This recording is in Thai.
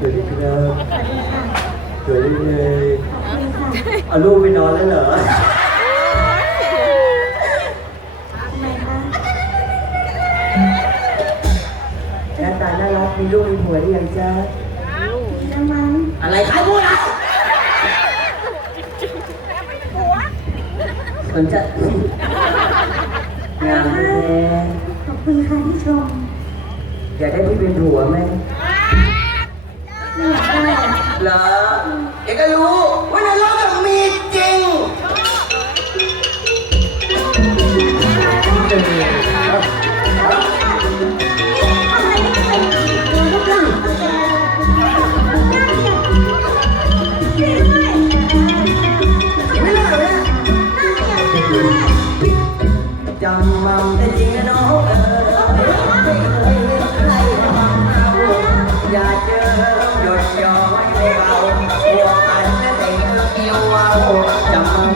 สวัสดีครับสวัสดีค่ะสวัสดีเลยขอบคุณค่ะเอาลูกไปนอนแล้วเหรอทำไมคะหน้าตาน่ารักมีลูกมีผัวหรือยังจ๊ะมีแล้วมั้งอะไรใครพูดอะสนใจงามแท้ขอบคุณค่ะที่ชม อยากได้พี่เป็นผัวไหม เหรอเดี๋ก็รู้ว่านรกมันมีจริง จำมัมได้จริงนะน้อง เอาโอ้กันเสียงเดียว